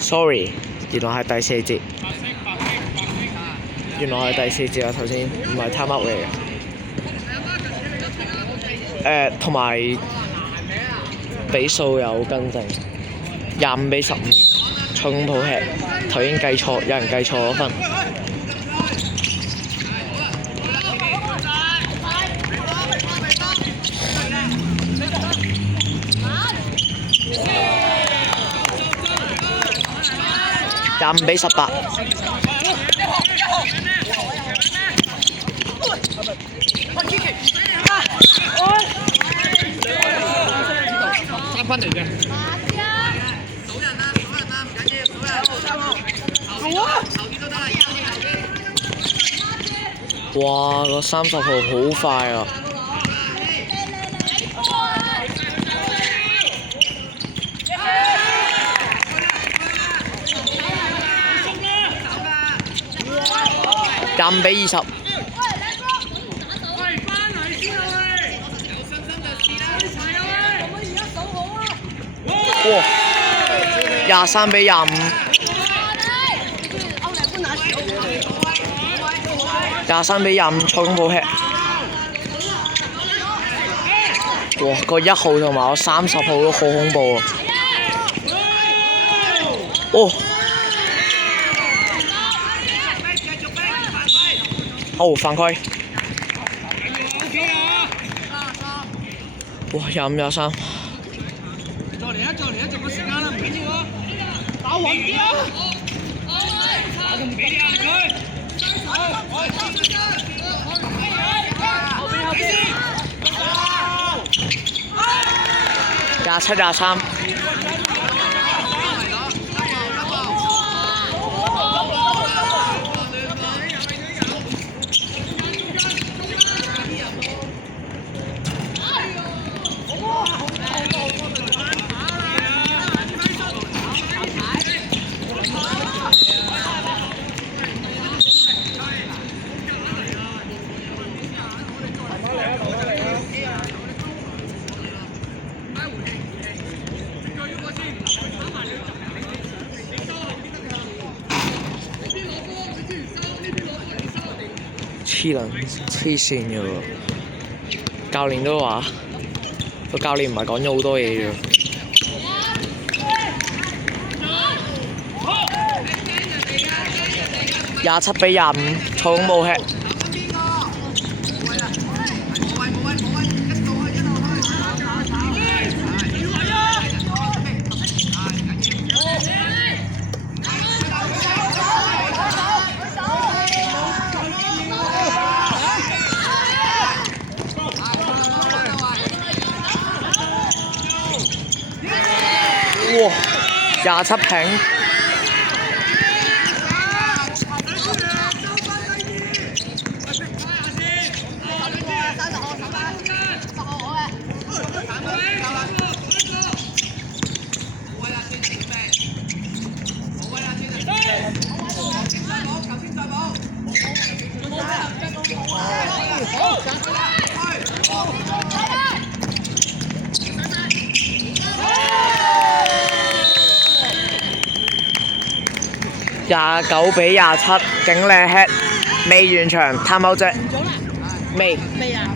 Sorry， 原來係第4節。原來係第4節啊！頭先唔係 time out 嚟嘅。同埋比數有更正，25-15，賽功抱吃。頭先計錯，有人計錯咗分。25-18。3分嚟嘅。哇！個30號好快啊！25-20。哇！23-25。23-25，賽功抱吃。哇！個1號同埋我30號都好恐怖啊！哦！好犯規！哇！25-23。再嚟啊！仲有時間啦，唔緊要啊！打橫啲啊！我唔俾你啊佢。27-23。黐線嘅喎，教練都話，個教練唔係講咗好多嘢嘅。27-25，賽功抱吃。哇！27平。29-27，景嶺 head 未完場，time out啫。未啊！